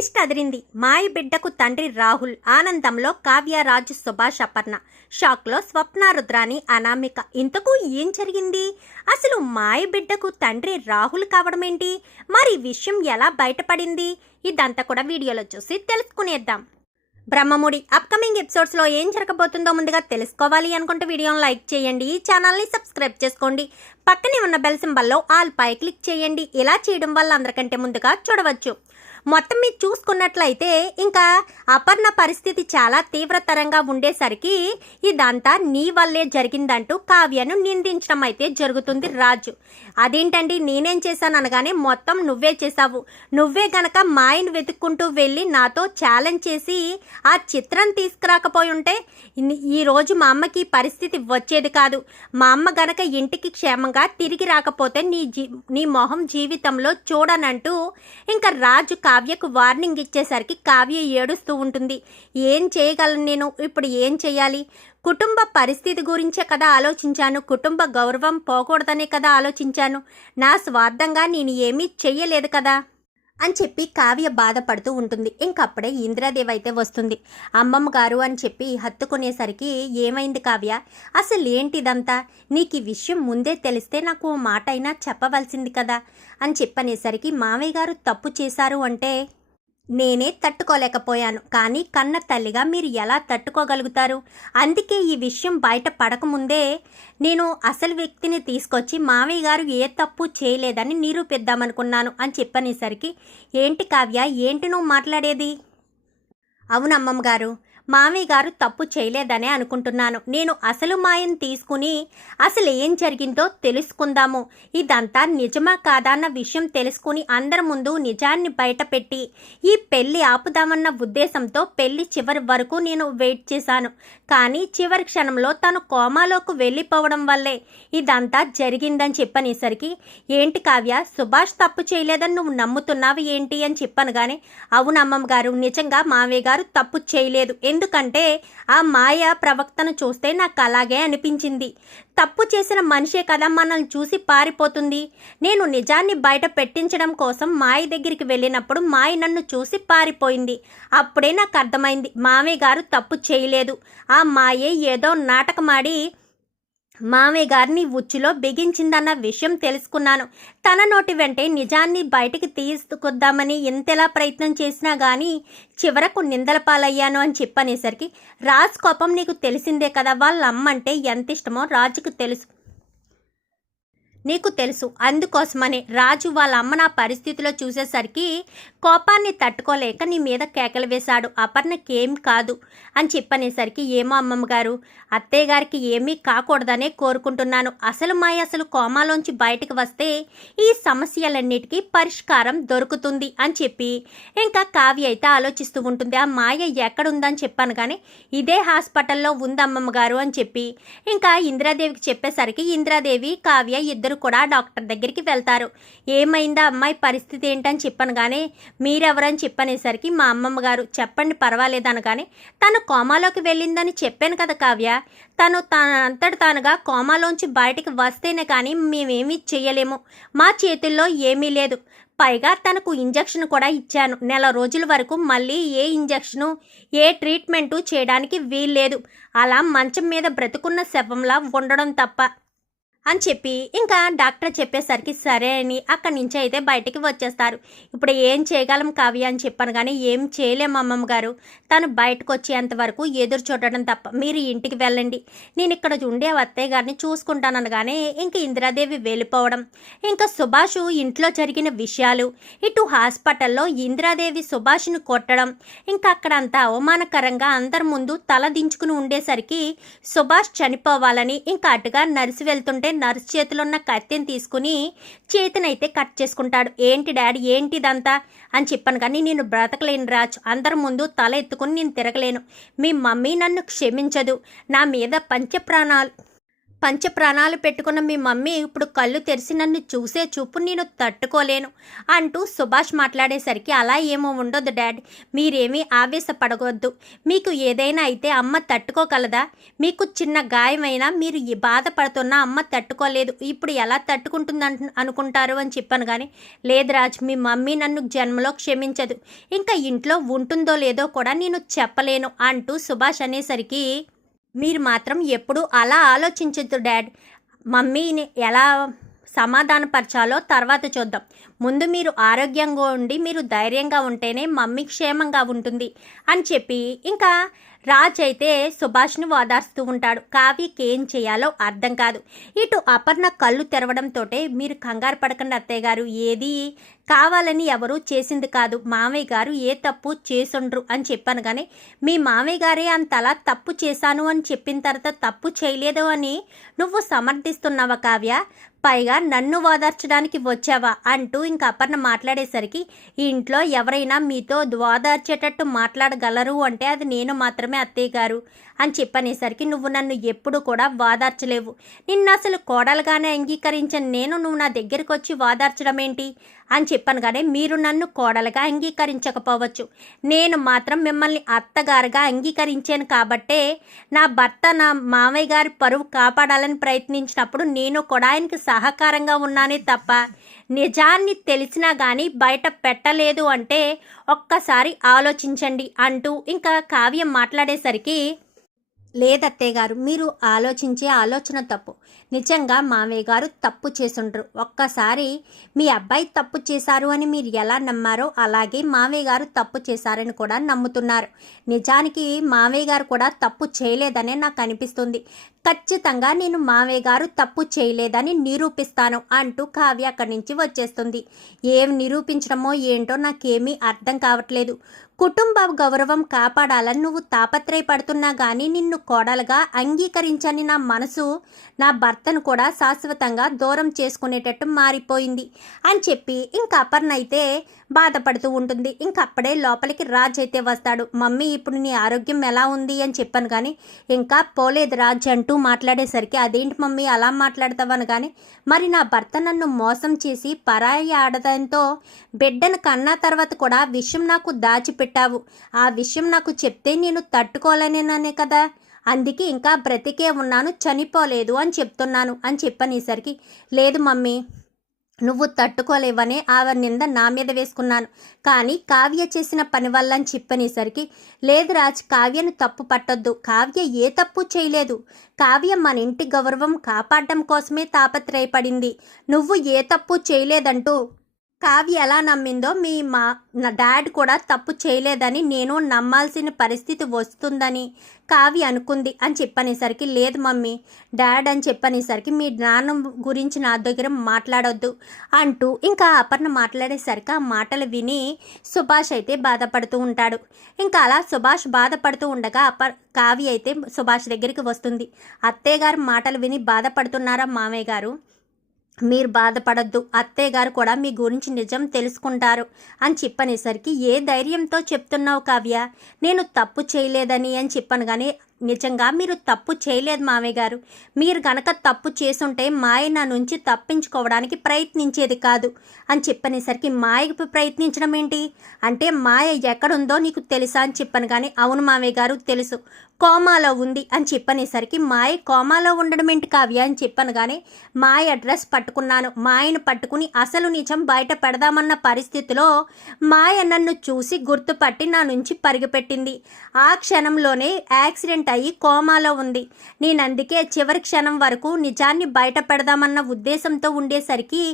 Twist అదిరింది. మాయ బిడ్డకు తండ్రి రాహుల్ ఆనందంలో కావ్య రాజు సుభాష్ అపర్ణ. షాక్లో స్వప్న రుద్రాని అనామిక. ఇంతకు ఏం జరిగింది? అసలు మాయ బిడ్డకు తండ్రి రాహుల్ కావడమేంటి? మరి ఈ విషయం ఎలా బయటపడింది? ఇదంతా కూడా వీడియోలో చూసి తెలుసుకునేద్దాం. బ్రహ్మముడి అప్కమింగ్ ఎపిసోడ్స్లో ఏం జరగబోతుందో ముందుగా తెలుసుకోవాలి అనుకుంటే వీడియోని లైక్ చేయండి ఈ ఛానల్ని సబ్స్క్రైబ్ చేసుకోండి. పక్కనే ఉన్న బెల్ సింబల్లో ఆల్ పై క్లిక్ చేయండి. ఇలా చేయడం వల్ల అందరికంటే ముందుగా చూడవచ్చు. మొత్తం మీరు చూసుకున్నట్లయితే ఇంకా అపర్ణ పరిస్థితి చాలా తీవ్రతరంగా ఉండేసరికి ఇదంతా నీ వల్లే జరిగిందంటూ కావ్యను నిందించడం అయితే జరుగుతుంది రాజు. అదేంటండి నేనేం చేశాను అనగానే మొత్తం నువ్వే చేశావు. నువ్వే గనక మాయను వెతుక్కుంటూ వెళ్ళి నాతో ఛాలెంజ్ చేసి ఆ చిత్రం తీసుకురాకపోయి ఉంటే ఈరోజు మా అమ్మకి పరిస్థితి వచ్చేది కాదు. మా అమ్మ గనక ఇంటికి క్షేమంగా తిరిగి రాకపోతే నీ జీ నీ మొహం జీవితంలో చూడనంటూ ఇంకా రాజు కావ్యకు వార్నింగ్ ఇచ్చేసరికి కావ్య ఏడుస్తూ ఉంటుంది. ఏం చేయగలను నేను? ఇప్పుడు ఏం చేయాలి కుటుంబ పరిస్థితి గురించే కదా ఆలోచించాను. కుటుంబ గౌరవం పోకూడదనే కదా ఆలోచించాను. నా స్వార్థంగా నేను ఏమీ చెయ్యలేదు కదా? అని చెప్పి కావ్య బాధపడుతూ ఉంటుంది. ఇంకప్పుడే ఇందిరాదేవి అయితే వస్తుంది. అమ్మమ్మ గారు అని చెప్పి హత్తుకునేసరికి ఏమైంది కావ్య? అసలు ఏంటిదంతా? నీకు ఈ విషయం ముందే తెలిస్తే నాకు మాట అయినా చెప్పవలసింది కదా? అని చెప్పనేసరికి మామయ్య గారు తప్పు చేశారు అంటే నేనే తట్టుకోలేకపోయాను. కానీ కన్న తల్లిగా మీరు ఎలా తట్టుకోగలుగుతారు? అందుకే ఈ విషయం బయట పడకముందే నేను అసలు వ్యక్తిని తీసుకొచ్చి మావయ్య గారు ఏ తప్పు చేయలేదని నిరూపిద్దామనుకున్నాను అని చెప్పనేసరికి ఏంటి కావ్య? ఏంటి నువ్వు మాట్లాడేది? అవునమ్మమ్మ గారు. మామయ్య గారు తప్పు చేయలేదనే అనుకుంటున్నాను. నేను అసలు మాయను తీసుకుని అసలు ఏం జరిగిందో తెలుసుకుందాము. ఇదంతా నిజమా కాదా అన్న విషయం తెలుసుకుని అందరి ముందు నిజాన్ని బయటపెట్టి ఈ పెళ్ళి ఆపుదామన్న ఉద్దేశంతో పెళ్ళి చివరి వరకు నేను వెయిట్ చేశాను. కానీ చివరి క్షణంలో తను కోమాలోకి వెళ్ళిపోవడం వల్లే ఇదంతా జరిగిందని చెప్పనేసరికి ఏంటి కావ్య సుభాష్ తప్పు చేయలేదని నువ్వు నమ్ముతున్నావు ఏంటి? అని చెప్పాను కానీ అవునమ్మమ్మ గారు నిజంగా మావయ్య గారు తప్పు చేయలేదు. ఎందుకంటే ఆ మాయ ప్రవక్తను చూస్తే నాకు అలాగే అనిపించింది. తప్పు చేసిన మనిషే కదా మనల్ని చూసి పారిపోతుంది. నేను నిజాన్ని బయట పెట్టించడం కోసం మాయ దగ్గరికి వెళ్ళినప్పుడు మాయ నన్ను చూసి పారిపోయింది. అప్పుడే నాకు అర్థమైంది మామయ్య గారు తప్పు చేయలేదు. ఆ మాయే ఏదో నాటకమాడి మామయ్య గారిని ఉచ్చులో బిగించిందన్న విషయం తెలుసుకున్నాను. తన నోటి వెంటే నిజాన్ని బయటికి తీసుకొద్దామని ఎంతెలా ప్రయత్నం చేసినా కానీ చివరకు నిందల పాలయ్యాను అని చెప్పనేసరికి రాజ్ కోపం నీకు తెలిసిందే కదా వాళ్ళ అంటే ఎంత ఇష్టమో రాజుకు తెలుసు. నీకు తెలుసు. అందుకోసమనే రాజు వాళ్ళ అమ్మ నా పరిస్థితిలో చూసేసరికి కోపాన్ని తట్టుకోలేక నీ మీద కేకలు వేశాడు. అపర్ణకేం కాదు అని చెప్పనేసరికి ఏమో అమ్మమ్మ గారు అత్తయ్య గారికి ఏమీ కాకూడదనే కోరుకుంటున్నాను. అసలు మాయ అసలు కోమాలోంచి బయటకు వస్తే ఈ సమస్యలన్నిటికీ పరిష్కారం దొరుకుతుంది అని చెప్పి ఇంకా కావ్య అయితే ఆలోచిస్తూ ఉంటుంది. ఆ మాయ ఎక్కడుందని చెప్పాను కానీ ఇదే హాస్పిటల్లో ఉంది అమ్మమ్మ గారు అని చెప్పి ఇంకా ఇందిరాదేవికి చెప్పేసరికి ఇందిరాదేవి కావ్య ఇద్దరు కూడా డాక్టర్ దగ్గరికి వెళ్తారు. ఏమైందా అమ్మాయి పరిస్థితి ఏంటని చెప్పాను కానీ మీరెవరని చెప్పనేసరికి మా అమ్మమ్మ గారు చెప్పండి పర్వాలేదనగానే తను కోమాలోకి వెళ్ళిందని చెప్పాను కదా కావ్య. తను తన అంతటి తానుగా కోమాలోంచి బయటికి వస్తేనే కానీ మేమేమీ చేయలేము మా చేతుల్లో ఏమీ లేదు. పైగా తనకు ఇంజక్షన్ కూడా ఇచ్చాను. నెల రోజుల వరకు మళ్ళీ ఏ ఇంజక్షను ఏ ట్రీట్మెంటు చేయడానికి వీల్లేదు. అలా మంచం మీద బ్రతుకున్న శవంలా ఉండడం తప్ప. అని చెప్పి ఇంకా డాక్టర్ చెప్పేసరికి సరే అని అక్కడి నుంచి అయితే బయటికి వచ్చేస్తారు. ఇప్పుడు ఏం చేయగలం కావ్య అని చెప్పాను కానీ ఏం చేయలేము అమ్మమ్మ గారు. తను బయటకు వచ్చేంత వరకు ఎదురు చూడడం తప్ప మీరు ఇంటికి వెళ్ళండి. నేను ఇక్కడ ఉండే అత్తయ్య గారిని చూసుకుంటాననగానే ఇంకా ఇందిరాదేవి వెళ్ళిపోవడం. ఇంకా సుభాష్ ఇంట్లో జరిగిన విషయాలు ఇటు హాస్పిటల్లో ఇందిరాదేవి సుభాష్ను కొట్టడం ఇంకా అక్కడ అంతా అవమానకరంగా అందరి ముందు తల దించుకుని ఉండేసరికి సుభాష్ చనిపోవాలని ఇంకా అటుగా నర్సు వెళ్తుంటే నర్సు చేతిలో ఉన్న కత్తిని తీసుకుని చేతినైతే కట్ చేసుకుంటాడు. ఏంటి డాడీ? ఏంటిదంతా అని చెప్పాను. కానీ నేను బ్రతకలేను రాజు. అందరి ముందు తల ఎత్తుకుని నేను తిరగలేను. మీ మమ్మీ నన్ను క్షమించదు. నా మీద పంచప్రాణాలు పంచ ప్రాణాలు పెట్టుకున్న మీ మమ్మీ ఇప్పుడు కళ్ళు తెరిచి నన్ను చూసే చూపు నేను తట్టుకోలేను అంటూ సుభాష్ మాట్లాడేసరికి అలా ఏమో ఉండదు డాడ్ మీరేమీ ఆవేశపడవద్దు మీకు ఏదైనా అయితే అమ్మ తట్టుకోగలదా? మీకు చిన్న గాయమైనా మీరు ఈ అమ్మ తట్టుకోలేదు. ఇప్పుడు ఎలా తట్టుకుంటుంది అనుకుంటారు అని చెప్పాను కానీ లేదు రాజ్ మీ మమ్మీ నన్ను జన్మలో క్షమించదు. ఇంకా ఇంట్లో ఉంటుందో లేదో కూడా నేను చెప్పలేను అంటూ సుభాష్ అనేసరికి మీరు మాత్రం ఎప్పుడూ అలా ఆలోచించద్దు డాడ్. మమ్మీని ఎలా సమాధానపరచాలో తర్వాత చూద్దాం. ముందు మీరు ఆరోగ్యంగా ఉండి మీరు ధైర్యంగా ఉంటేనే మమ్మీ క్షేమంగా ఉంటుంది అని చెప్పి ఇంకా రాజ్ అయితే సుభాష్ని వాదార్స్తూ ఉంటాడు. కావ్యకి ఏం చేయాలో అర్థం కాదు. ఇటు అపర్ణ కళ్ళు తెరవడంతో మీరు కంగారు పడకండి అత్తయ్య గారు. ఏది కావాలని ఎవరూ చేసింది కాదు. మామయ్య గారు ఏ తప్పు చేసుండ్రు అని చెప్పాను కానీ మీ మామయ్య గారే అంతలా తప్పు చేశాను అని చెప్పిన తర్వాత తప్పు చేయలేదు అని నువ్వు సమర్థిస్తున్నావా కావ్య? పైగా నన్ను ఓదార్చడానికి వచ్చావా అంటూ ఇంక అపర్ణ మాట్లాడేసరికి ఇంట్లో ఎవరైనా మీతో ఓదార్చేటట్టు మాట్లాడగలరు అంటే అది నేను మాత్రమే అత్తయ్య గారు అని చెప్పనేసరికి నువ్వు నన్ను ఎప్పుడు కూడా వాదార్చలేవు నిన్ను అసలు కోడలుగానే అంగీకరించని నేను నువ్వు నా దగ్గరికి వచ్చి వాదార్చడం ఏంటి అని చెప్పాను కానీ మీరు నన్ను కోడలుగా అంగీకరించకపోవచ్చు. నేను మాత్రం మిమ్మల్ని అత్తగారుగా అంగీకరించాను కాబట్టే నా భర్త నా మామయ్య గారి పరువు కాపాడాలని ప్రయత్నించినప్పుడు నేను కూడా ఆయనకి సహకారంగా ఉన్నానే తప్ప నిజాన్ని తెలిసినా కానీ బయట పెట్టలేదు అంటే ఒక్కసారి ఆలోచించండి అంటూ ఇంకా కావ్యం మాట్లాడేసరికి లేదత్తయ్య గారు మీరు ఆలోచించే ఆలోచన తప్పు. నిజంగా మావయ్య గారు తప్పు చేసుండ్రు. ఒక్కసారి మీ అబ్బాయి తప్పు చేశారు అని మీరు ఎలా నమ్మారో అలాగే మావయ్య గారు తప్పు చేశారని కూడా నమ్ముతున్నారు. నిజానికి మావయ్య గారు కూడా తప్పు చేయలేదనే నాకు అనిపిస్తుంది. ఖచ్చితంగా నేను మావయ్య గారు తప్పు చేయలేదని నిరూపిస్తాను అంటూ కావ్య అక్కడి నుంచి వచ్చేస్తుంది. ఏం నిరూపించడమో ఏంటో నాకేమీ అర్థం కావట్లేదు. కుటుంబ గౌరవం కాపాడాలని నువ్వు తాపత్రయపడుతున్నా కానీ నిన్ను కోడలుగా అంగీకరించని నా మనసు నా భర్తను కూడా శాశ్వతంగా దూరం చేసుకునేటట్టు మారిపోయింది అని చెప్పి ఇంకా అపర్ణ అయితే బాధపడుతూ ఉంటుంది. ఇంకా అప్పుడే లోపలికి రాజ్ అయితే వస్తాడు. మమ్మీ ఇప్పుడు నీ ఆరోగ్యం ఎలా ఉంది? అని చెప్పాను కానీ ఇంకా పోలేదు రాజ్ అంటూ మాట్లాడేసరికి అదేంటి మమ్మీ అలా మాట్లాడతావని కానీ మరి నా భర్త నన్ను మోసం చేసి పరాయి ఆడడంతో బిడ్డను కన్నా తర్వాత కూడా విషయం నాకు దాచిపెట్టి పెట్టావు. ఆ విషయం నాకు చెప్తే నేను తట్టుకోలేననే కదా? అందుకే ఇంకా బ్రతికే ఉన్నాను చనిపోలేదు అని చెప్తున్నాను అని చెప్పనేసరికి లేదు మమ్మీ నువ్వు తట్టుకోలేవనే ఆ నింద నా మీద వేసుకున్నాను. కానీ కావ్య చేసిన పని వల్ల అని చెప్పనేసరికి లేదు రాజ్ కావ్యను తప్పు పట్టొద్దు. కావ్య ఏ తప్పు చేయలేదు. కావ్య మన ఇంటి గౌరవం కాపాడడం కోసమే తాపత్రయపడింది. నువ్వు ఏ తప్పు చేయలేదంటూ కావ్య ఎలా నమ్మిందో మీ మా నా డాడ్ కూడా తప్పు చేయలేదని నేను నమ్మాల్సిన పరిస్థితి వస్తుందని కావ్య అనుకుంది అని చెప్పనేసరికి లేదు మమ్మీ డాడ్ అని చెప్పనేసరికి మీ నాన్న గురించి నా దగ్గర మాట్లాడొద్దు అంటూ ఇంకా అపర్ణ మాట్లాడేసరికి ఆ మాటలు విని సుభాష్ అయితే బాధపడుతూ ఉంటాడు. ఇంకా అలా సుభాష్ బాధపడుతూ ఉండగా అపర్ కావ్య అయితే సుభాష్ దగ్గరికి వస్తుంది. అత్తయ్య గారు మాటలు విని బాధపడుతున్నారా మామయ్య గారు? మీరు బాధపడద్దు. అత్తయ్య గారు కూడా మీ గురించి నిజం తెలుసుకుంటారు అని చెప్పనేసరికి ఏ ధైర్యంతో చెప్తున్నావు కావ్య? నేను తప్పు చేయలేదని అని చెప్పాను కానీ నిజంగా మీరు తప్పు చేయలేదు మామయ్య గారు. మీరు గనక తప్పు చేసుంటే మాయ నా నుంచి తప్పించుకోవడానికి ప్రయత్నించేది కాదు. అని చెప్పనేసరికి మాయకు ప్రయత్నించడం ఏంటి? అంటే మాయ ఎక్కడుందో నీకు తెలుసా అని చెప్పాను కానీ అవును మామయ్య గారు తెలుసు. కోమాలో ఉంది అని చెప్పనేసరికి మాయ కోమాలో ఉండడం ఏంటి కావ్య అని చెప్పాను కానీ మాయ అడ్రస్ పట్టుకున్నాను. మాయను పట్టుకుని అసలు నిజం బయట పెడదామన్న పరిస్థితిలో మాయ నన్ను చూసి గుర్తుపట్టి నా నుంచి పరుగుపెట్టింది ఆ క్షణంలోనే యాక్సిడెంట్ అయ్యి కోమాలో ఉంది. నేను అందుకే చివరి క్షణం వరకు నిజాన్ని బయట పెడదామన్న ఉద్దేశంతో ఉండేసరికి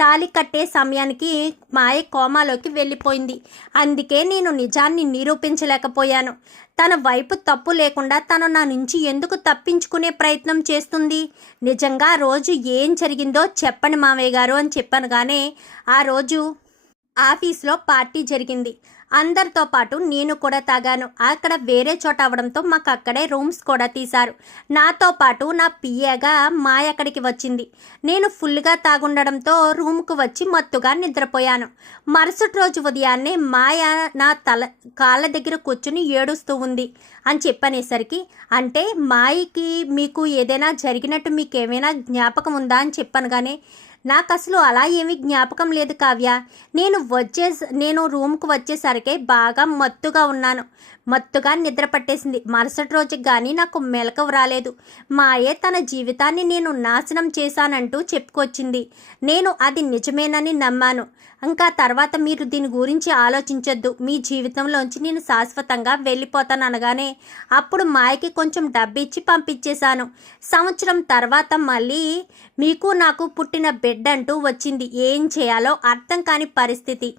తాలి కట్టే సమయానికి మాయ కోమాలోకి వెళ్ళిపోయింది. అందుకే నేను నిజాన్ని నిరూపించలేకపోయాను. తన వైపు తప్పు లేకుండా తను నా నుంచి ఎందుకు తప్పించుకునే ప్రయత్నం చేస్తుంది? నిజంగా రోజు ఏం జరిగిందో చెప్పండి మామయ్య గారు అని చెప్పాను కానీ ఆ రోజు ఆఫీస్లో పార్టీ జరిగింది. అందరితో పాటు నేను కూడా తాగాను. అక్కడ వేరే చోట అవడంతో మాకు అక్కడే రూమ్స్ కూడా తీశారు. నాతో పాటు నా పిఏగా మా అక్కడికి వచ్చింది. నేను ఫుల్గా తాగుండడంతో రూమ్కు వచ్చి మత్తుగా నిద్రపోయాను. మరుసటి రోజు ఉదయాన్నే మాయ నా తల కాళ్ళ దగ్గర కూర్చుని ఏడుస్తూ ఉంది అని చెప్పనేసరికి అంటే మాయకి మీకు ఏదైనా జరిగినట్టు మీకు ఏమైనా జ్ఞాపకం ఉందా అని చెప్పనగానే నాకు అసలు అలా ఏమీ జ్ఞాపకం లేదు కావ్య. నేను వచ్చే నేను రూమ్కు వచ్చేసరికి బాగా మత్తుగా ఉన్నాను. మత్తుగా నిద్ర పట్టేసింది మరుసటి రోజుకి కానీ నాకు మెలకువ రాలేదు. మాయే తన జీవితాన్ని నేను నాశనం చేశానంటూ చెప్పుకొచ్చింది. నేను అది నిజమేనని నమ్మాను. ఇంకా తర్వాత మీరు దీని గురించి ఆలోచించొద్దు. మీ జీవితంలోంచి నేను శాశ్వతంగా వెళ్ళిపోతాను అనగానే అప్పుడు మాయకి కొంచెం డబ్బు ఇచ్చి పంపించేశాను. సంవత్సరం తర్వాత మళ్ళీ మీకు నాకు పుట్టిన బిడ్డ అంటూ వచ్చింది. ఏం చేయాలో అర్థం కాని పరిస్థితి.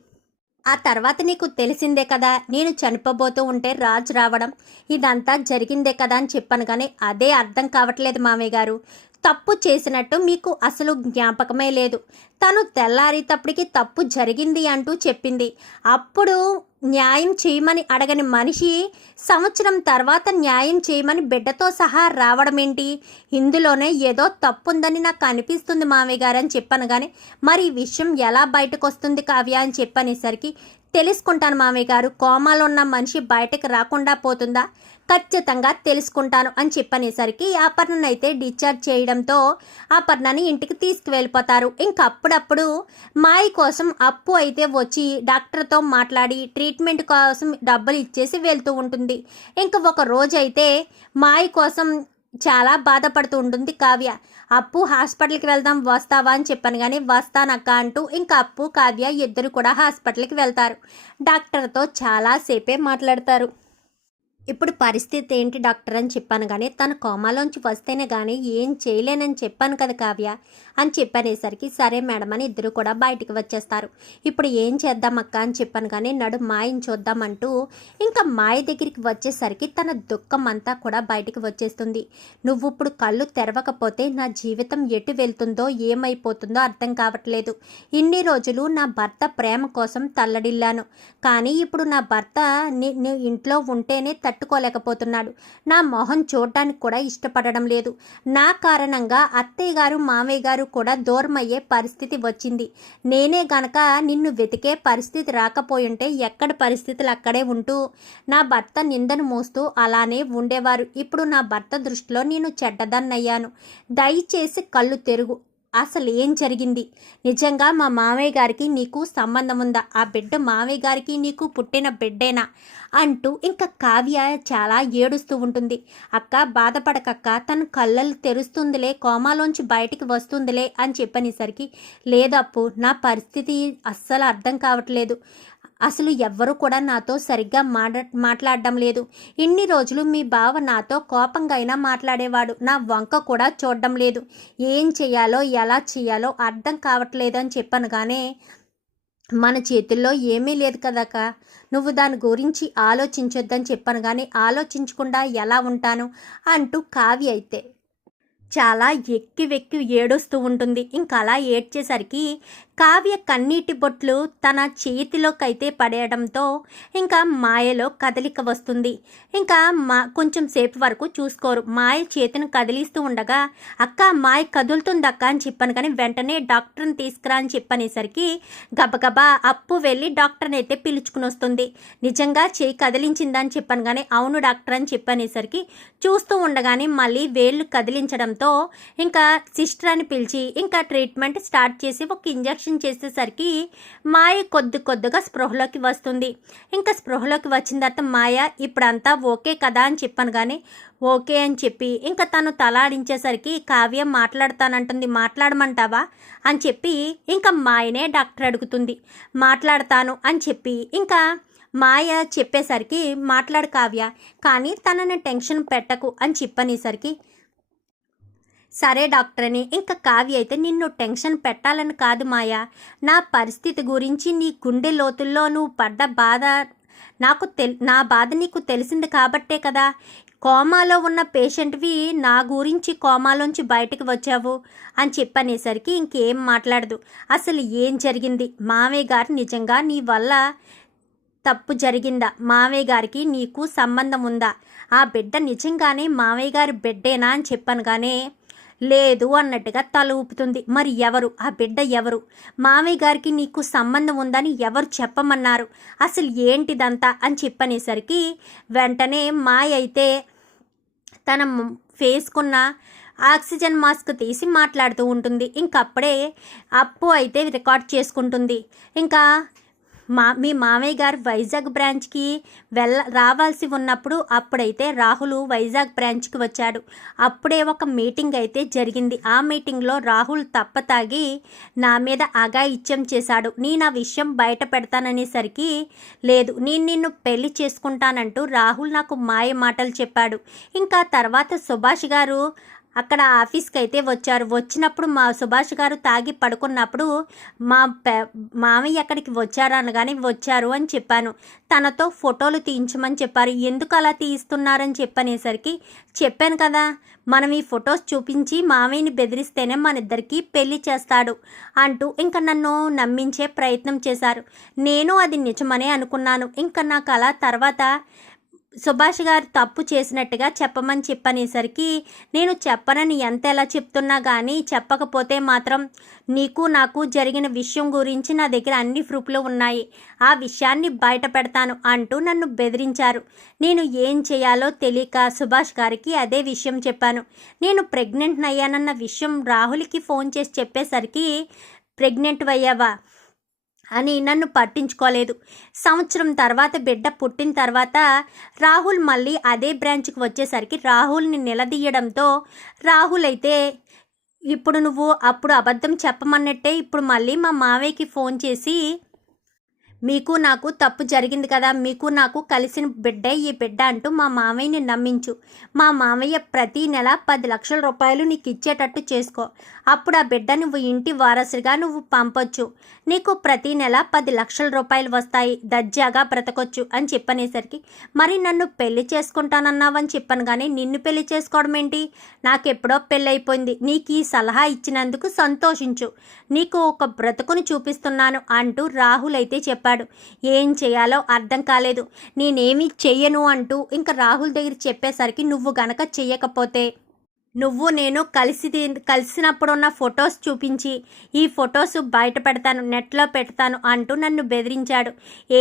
ఆ తర్వాత నీకు తెలిసిందే కదా నేను చనిపోబోతూ ఉంటే రాజు రావడం. ఇదంతా జరిగిందే కదా అని చెప్పాను కానీ అదే అర్థం కావట్లేదు మామయ్య గారు. తప్పు చేసినట్టు మీకు అసలు జ్ఞాపకమే లేదు. తను తెల్లారేటప్పటికి తప్పు జరిగింది అంటూ చెప్పింది. అప్పుడు న్యాయం చేయమని అడగని మనిషి సంవత్సరం తర్వాత న్యాయం చేయమని బిడ్డతో సహా రావడం ఏంటి ఇందులోనే ఏదో తప్పుందని నాకు అనిపిస్తుంది మామయ్య గారు అని చెప్పాను కానీ మరి ఈ విషయం ఎలా బయటకు వస్తుంది కావ్య అని చెప్పనేసరికి తెలుసుకుంటాను మామయ్య గారు కోమాలో ఉన్న మనిషి బయటకు రాకుండా పోతుందా? ఖచ్చితంగా తెలుసుకుంటాను అని చెప్పనేసరికి అపర్ణను అయితే డిశ్చార్జ్ చేయడంతో అపర్ణని ఇంటికి తీసుకువెళ్ళిపోతారు. ఇంకప్పుడప్పుడు మాయ కోసం అప్పు అయితే వచ్చి డాక్టర్తో మాట్లాడి ట్రీట్మెంట్ కోసం డబ్బులు ఇచ్చేసి వెళ్తూ ఉంటుంది. ఇంక ఒక రోజు అయితే కోసం చాలా బాధపడుతూ ఉంటుంది కావ్య. అప్పు హాస్పిటల్కి వెళ్దాం వస్తావా? అని చెప్పాను కానీ వస్తానక్క అంటూ ఇంకా అప్పు కావ్య ఇద్దరు కూడా హాస్పిటల్కి వెళ్తారు. డాక్టర్తో చాలాసేపే మాట్లాడతారు. ఇప్పుడు పరిస్థితి ఏంటి డాక్టర్ అని చెప్పాను కానీ తన కోమాలోంచి వస్తేనే కానీ ఏం చేయలేనని చెప్పాను కదా కావ్య అని చెప్పనేసరికి సరే మేడం అని ఇద్దరు కూడా బయటికి వచ్చేస్తారు. ఇప్పుడు ఏం చేద్దాం అక్క అని చెప్పాను కానీ నడు మాయని చూద్దామంటూ ఇంకా మాయ దగ్గరికి వచ్చేసరికి తన దుఃఖం అంతా కూడా బయటికి వచ్చేస్తుంది. నువ్వు ఇప్పుడు కళ్ళు తెరవకపోతే నా జీవితం ఎటు వెళ్తుందో ఏమైపోతుందో అర్థం కావట్లేదు. ఇన్ని రోజులు నా భర్త ప్రేమ కోసం తల్లడిల్లాను. కానీ ఇప్పుడు నా భర్త నీ ఇంట్లో ఉంటేనే తట్టుకోలేకపోతున్నాడు. నా మొహం చూడటానికి కూడా ఇష్టపడడం లేదు. నా కారణంగా అత్తయ్య గారు మామయ్య గారు కూడా దూరమయ్యే పరిస్థితి వచ్చింది. నేనే గనక నిన్ను వెతికే పరిస్థితి రాకపోయుంటే ఎక్కడ పరిస్థితులు అక్కడే ఉంటూ నా భర్త నిందను మోస్తూ అలానే ఉండేవారు. ఇప్పుడు నా భర్త దృష్టిలో నేను చెడ్డదన్నయ్యాను. దయచేసి కళ్ళు తెరుగు. అసలు ఏం జరిగింది? నిజంగా మా మామయ్య గారికి నీకు సంబంధం ఉందా ఆ బిడ్డ మామయ్య గారికి నీకు పుట్టిన బిడ్డేనా? అంటూ ఇంకా కావ్య చాలా ఏడుస్తూ ఉంటుంది. అక్క బాధపడకక్క తను కళ్ళలు తెరుస్తుందిలే కోమాలోంచి బయటికి వస్తుందిలే అని చెప్పనేసరికి లేదప్పు నా పరిస్థితి అస్సలు అర్థం కావట్లేదు. అసలు ఎవ్వరూ కూడా నాతో సరిగ్గా మాట్లా మాట్లాడడం లేదు. ఇన్ని రోజులు మీ బావ నాతో కోపంగా అయినా మాట్లాడేవాడు. నా వంక కూడా చూడడం లేదు. ఏం చేయాలో ఎలా చేయాలో అర్థం కావట్లేదని చెప్పాను కానీ మన చేతుల్లో ఏమీ లేదు కదక్క. నువ్వు దాని గురించి ఆలోచించొద్దని చెప్పాను కానీ ఆలోచించకుండా ఎలా ఉంటాను అంటూ కావ్య అయితే చాలా ఎక్కి వెక్కి ఏడుస్తూ ఉంటుంది. ఇంకా అలా ఏడ్చేసరికి కావ్య కన్నీటి బొట్లు తన చేతిలోకైతే పడేయడంతో ఇంకా మాయలో కదలిక వస్తుంది. ఇంకా మా కొంచెం సేపు వరకు చూసుకోరు. మాయ చేతిని కదిలిస్తూ ఉండగా అక్క మాయ కదులుతుంది అక్క అని చెప్పాను కానీ వెంటనే డాక్టర్ని తీసుకురా అని చెప్పనేసరికి గబగబా అప్పు వెళ్ళి డాక్టర్ని అయితే పిలుచుకుని వస్తుంది నిజంగా చేయి కదిలించిందని చెప్పాను కానీ అవును డాక్టర్ అని చెప్పనేసరికి చూస్తూ ఉండగానే మళ్ళీ వేళ్ళు కదిలించడంతో ఇంకా సిస్టర్ అని పిలిచి ఇంకా ట్రీట్మెంట్ స్టార్ట్ చేసి ఒక ఇంజక్షన్ చేసేసరికి మాయ కొద్ది కొద్దిగా స్పృహలోకి వస్తుంది. ఇంకా స్పృహలోకి వచ్చిన తర్వాత మాయ ఇప్పుడంతా ఓకే కదా అని చెప్పాను కానీ ఓకే అని చెప్పి ఇంకా తను తలాడించేసరికి కావ్యం మాట్లాడతానంటుంది మాట్లాడమంటావా అని చెప్పి ఇంకా మాయనే డాక్టర్ అడుగుతుంది మాట్లాడతాను అని చెప్పి ఇంకా మాయ చెప్పేసరికి మాట్లాడు కావ్య కానీ తనని టెన్షన్ పెట్టకు అని చెప్పనేసరికి సరే డాక్టర్ అని ఇంకా కావ్య అయితే నిన్ను టెన్షన్ పెట్టాలని కాదు మాయా. నా పరిస్థితి గురించి నీ గుండె లోతుల్లో నువ్వు పడ్డ బాధ నాకు తెల్ నా బాధ నీకు తెలిసింది కాబట్టే కదా. కోమాలో ఉన్న పేషెంట్వి నా గురించి కోమాలోంచి బయటకు వచ్చావు అని చెప్పనేసరికి ఇంకేం మాట్లాడదు. అసలు ఏం జరిగింది? మావయ్య గారు నిజంగా నీ వల్ల తప్పు జరిగిందా? మావయ్య గారికి నీకు సంబంధం ఉందా? ఆ బిడ్డ నిజంగానే మావయ్య గారి బిడ్డేనా అని చెప్పాను కానీ లేదు అన్నట్టుగా తల ఊపుతుంది. మరి ఎవరు? ఆ బిడ్డ ఎవరు? మామయ్య గారికి నీకు సంబంధం ఉందని ఎవరు చెప్పమన్నారు? అసలు ఏంటిదంతా? అని చెప్పనేసరికి వెంటనే మాయ అయితే తన ఫేస్కున్న ఆక్సిజన్ మాస్క్ తీసి మాట్లాడుతూ ఉంటుంది. ఇంకప్పుడే అప్పు అయితే రికార్డ్ చేసుకుంటుంది. ఇంకా మా మీ మామయ్య గారు వైజాగ్ బ్రాంచ్కి వెళ్ళ రావాల్సి ఉన్నప్పుడు అప్పుడైతే రాహుల్ వైజాగ్ బ్రాంచ్కి వచ్చాడు. అప్పుడే ఒక మీటింగ్ అయితే జరిగింది. ఆ మీటింగ్లో రాహుల్ తప్పతాగి నా మీద అగాయిత్యం చేశాడు. నేను ఆ విషయం బయట పెడతాననేసరికి లేదు నేను నిన్ను పెళ్ళి చేసుకుంటానంటూ రాహుల్ నాకు మాయ మాటలు చెప్పాడు. ఇంకా తర్వాత సుభాష్ గారు అక్కడ ఆఫీస్కి అయితే వచ్చారు. వచ్చినప్పుడు మా సుభాష్ గారు తాగి పడుకున్నప్పుడు మా పె మామయ్య అక్కడికి వచ్చారు అనగానే వచ్చారు అని చెప్పాను. తనతో ఫోటోలు తీయించమని చెప్పారు. ఎందుకు అలా తీయిస్తున్నారని చెప్పనేసరికి చెప్పాను కదా మనం ఈ ఫొటోస్ చూపించి మామయ్యని బెదిరిస్తేనే మన ఇద్దరికి పెళ్ళి చేస్తాడు అంటూ ఇంకా నన్ను నమ్మించే ప్రయత్నం చేశారు. నేను అది నిజమనే అనుకున్నాను. ఇంకా నాకు అలా తర్వాత సుభాష్ గారు తప్పు చేసినట్టుగా చెప్పమని చెప్పనేసరికి నేను చెప్పనని ఎంత ఎలా చెప్తున్నా కానీ చెప్పకపోతే మాత్రం నీకు నాకు జరిగిన విషయం గురించి నా దగ్గర అన్ని ప్రూఫ్లు ఉన్నాయి. ఆ విషయాన్ని బయట పెడతాను అంటూ నన్ను బెదిరించారు. నేను ఏం చేయాలో తెలియక సుభాష్ గారికి అదే విషయం చెప్పాను. నేను ప్రెగ్నెంట్ అయ్యానన్న విషయం రాహుల్కి ఫోన్ చేసి చెప్పేసరికి ప్రెగ్నెంట్ అయ్యావా? అని నన్ను పట్టించుకోలేదు. సంవత్సరం తర్వాత బిడ్డ పుట్టిన తర్వాత రాహుల్ మళ్ళీ అదే బ్రాంచ్కి వచ్చేసరికి రాహుల్ని నిలదీయడంతో రాహుల్ అయితే ఇప్పుడు నువ్వు అప్పుడు అబద్ధం చెప్పమన్నట్టే ఇప్పుడు మళ్ళీ మా మావయ్యకి ఫోన్ చేసి మీకు నాకు తప్పు జరిగింది కదా మీకు నాకు కలిసిన బిడ్డే ఈ బిడ్డ అంటూ మా మామయ్యని నమ్మించు. మా మామయ్య ప్రతి నెల పది లక్షల రూపాయలు నీకు ఇచ్చేటట్టు చేసుకో. అప్పుడు ఆ బిడ్డ నువ్వు ఇంటి వారసుగా నువ్వు పంపొచ్చు. నీకు ప్రతి నెల పది లక్షల రూపాయలు వస్తాయి. దర్జాగా బ్రతకొచ్చు అని చెప్పనేసరికి మరి నన్ను పెళ్ళి చేసుకుంటానన్నావని చెప్పాను కానీ నిన్ను పెళ్ళి చేసుకోవడం ఏంటి? నాకెప్పుడో పెళ్ళైపోయింది నీకు ఈ సలహా ఇచ్చినందుకు సంతోషించు. నీకు ఒక బ్రతుకుని చూపిస్తున్నాను అంటూ రాహుల్ అయితే చెప్పాడు. ఏం చేయాలో అర్థం కాలేదు. నేనేమి చెయ్యను అంటూ ఇంకా రాహుల్ దగ్గర చెప్పేసరికి నువ్వు గనక చెయ్యకపోతే నువ్వు నేను కలిసి కలిసినప్పుడు ఉన్న ఫొటోస్ చూపించి ఈ ఫొటోస్ బయట పెడతాను నెట్లో పెడతాను అంటూ నన్ను బెదిరించాడు.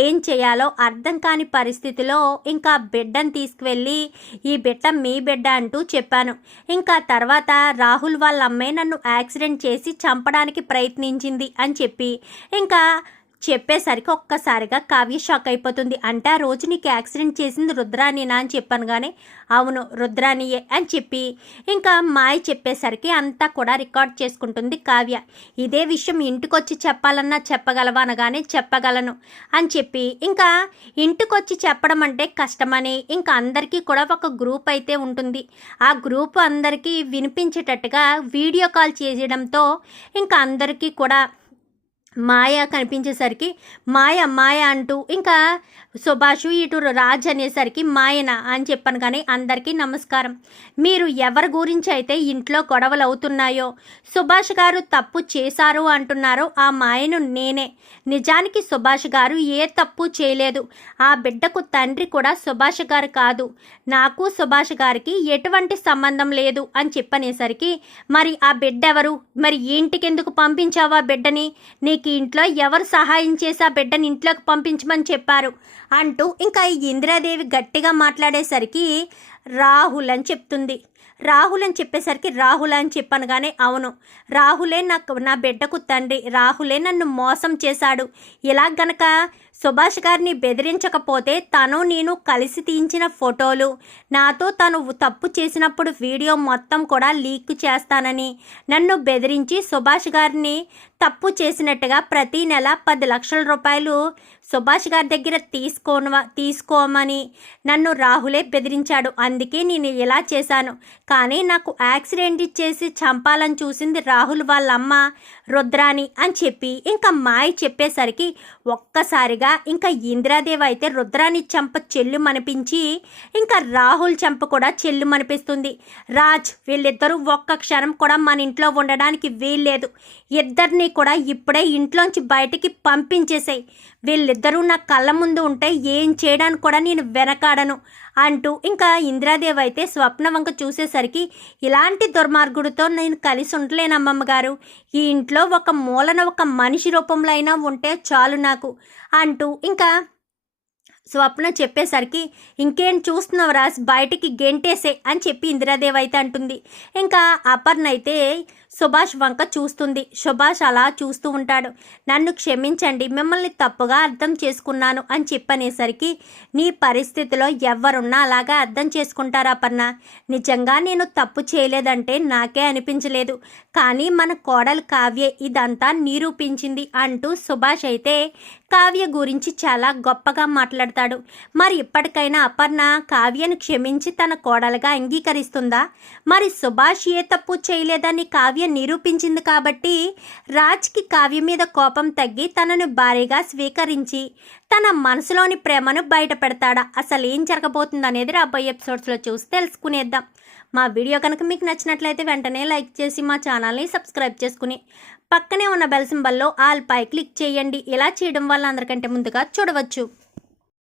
ఏం చేయాలో అర్థం కాని పరిస్థితిలో ఇంకా బిడ్డను తీసుకువెళ్ళి ఈ బిడ్డ మీ బిడ్డ అంటూ చెప్పాను. ఇంకా తర్వాత రాహుల్ వాళ్ళ అమ్మాయి నన్ను యాక్సిడెంట్ చేసి చంపడానికి ప్రయత్నించింది అని చెప్పి ఇంకా చెప్పేసరికి ఒక్కసారిగా కావ్య షాక్ అయిపోతుంది. అంటే ఆ రోజు నీకు యాక్సిడెంట్ చేసింది రుద్రాణినా అని చెప్పాను కానీ అవును రుద్రాణియే అని చెప్పి ఇంకా మాయ చెప్పేసరికి అంతా కూడా రికార్డ్ చేసుకుంటుంది కావ్య. ఇదే విషయం ఇంటికొచ్చి చెప్పాలన్నా చెప్పగలవా అనగానే చెప్పగలను అని చెప్పి ఇంకా ఇంటికొచ్చి చెప్పడం అంటే కష్టమని ఇంకా అందరికీ కూడా ఒక గ్రూప్ అయితే ఉంటుంది. ఆ గ్రూప్ అందరికీ వినిపించేటట్టుగా వీడియో కాల్ చేయడంతో ఇంకా అందరికీ కూడా మాయ కనిపించేసరికి మాయ మాయ అంటూ ఇంకా సుభాషు ఇటు రాజ్ అనేసరికి మాయన అని చెప్పాను కానీ అందరికీ నమస్కారం. మీరు ఎవరి గురించి అయితే ఇంట్లో గొడవలు అవుతున్నాయో సుభాష్ గారు తప్పు చేశారు అంటున్నారో ఆ మాయను నేనే. నిజానికి సుభాష్ గారు ఏ తప్పు చేయలేదు. ఆ బిడ్డకు తండ్రి కూడా సుభాష్ గారు కాదు. నాకు సుభాష్ గారికి ఎటువంటి సంబంధం లేదు అని చెప్పనేసరికి మరి ఆ బిడ్డ ఎవరు మరి ఇంటికెందుకు పంపించావు ఆ బిడ్డని? నీకు ఇంట్లో ఎవరు సహాయం చేసి ఆ బిడ్డని ఇంట్లోకి పంపించమని చెప్పారు అంటూ ఇంకా ఈ ఇందిరాదేవి గట్టిగా మాట్లాడేసరికి రాహుల్ అని చెప్తుంది. రాహుల్ అని చెప్పేసరికి రాహుల్ అని చెప్పాను కానీ అవును రాహులే నాకు నా బిడ్డకు తండ్రి రాహులే నన్ను మోసం చేశాడు. ఇలా గనక సుభాష్ గారిని బెదిరించకపోతే తను నేను కలిసి తీయించిన ఫోటోలు నాతో తను తప్పు చేసినప్పుడు వీడియో మొత్తం కూడా లీక్ చేస్తానని నన్ను బెదిరించి సుభాష్ గారిని తప్పు చేసినట్టుగా ప్రతి నెల పది లక్షల రూపాయలు సుభాష్ గారి దగ్గర తీసుకోను తీసుకోమని నన్ను రాహులే బెదిరించాడు. అందుకే నేను ఇలా చేశాను. కానీ నాకు యాక్సిడెంట్ ఇచ్చేసి చంపాలని చూసింది రాహుల్ వాళ్ళ అమ్మ రుద్రాని అని చెప్పి ఇంకా మాయ చెప్పేసరికి ఒక్కసారిగా ఇంకా ఇందిరాదేవి అయితే రుద్రాని చెంప చెల్లు మనిపించి ఇంకా రాహుల్ చెంప కూడా చెల్లు మనిపిస్తుంది రాజ్ వీళ్ళిద్దరూ ఒక్క క్షణం కూడా మన ఇంట్లో ఉండడానికి వీల్లేదు. ఇద్దరిని కూడా ఇప్పుడే ఇంట్లోంచి బయటికి పంపించేసాయి. వీళ్ళిద్దరూ నా కళ్ళ ముందు ఉంటే ఏం చేయడానికి కూడా నేను వెనకాడను అంటూ ఇంకా ఇందిరాదేవి అయితే స్వప్న వంక చూసేసరికి ఇలాంటి దుర్మార్గుడితో నేను కలిసి ఉండలేను అమ్మమ్మ గారు ఈ ఇంట్లో ఒక మూలన ఒక మనిషి రూపంలో అయినా ఉంటే చాలు నాకు అంటూ ఇంకా స్వప్న చెప్పేసరికి ఇంకేం చూస్తున్నావు రాజ్? బయటికి గెంటేసే అని చెప్పి ఇందిరాదేవి అయితే అంటుంది. ఇంకా అపర్ణ అయితే సుభాష్ వంక చూస్తుంది. సుభాష్ అలా చూస్తూ ఉంటాడు. నన్ను క్షమించండి మిమ్మల్ని తప్పుగా అర్థం చేసుకున్నాను అని చెప్పనేసరికి నీ పరిస్థితిలో ఎవరున్నా అలాగా అర్థం చేసుకుంటారా అపర్ణ? నిజంగా నేను తప్పు చేయలేదంటే నాకే అనిపించలేదు. కానీ మన కోడలు కావ్య ఇదంతా నిరూపించింది అంటూ సుభాష్ అయితే కావ్య గురించి చాలా గొప్పగా మాట్లాడతాడు. మరి ఇప్పటికైనా అపర్ణ కావ్యను క్షమించి తన కోడలుగా అంగీకరిస్తుందా? మరి సుభాష్ ఏ తప్పు చేయలేదని కావ్య నిరూపించింది కాబట్టి రాజ్కి కావ్య మీద కోపం తగ్గి తనను భారీగా స్వీకరించి తన మనసులోని ప్రేమను బయటపెడతాడా? అసలు ఏం జరగబోతుంది అనేది రాబోయే ఎపిసోడ్స్లో చూసి తెలుసుకునేద్దాం. మా వీడియో కనుక మీకు నచ్చినట్లయితే వెంటనే లైక్ చేసి మా ఛానల్ని సబ్స్క్రైబ్ చేసుకుని పక్కనే ఉన్న బెల్ సింబల్లో ఆల్ పై క్లిక్ చేయండి. ఇలా చేయడం వల్ల అందరికంటే ముందుగా చూడవచ్చు.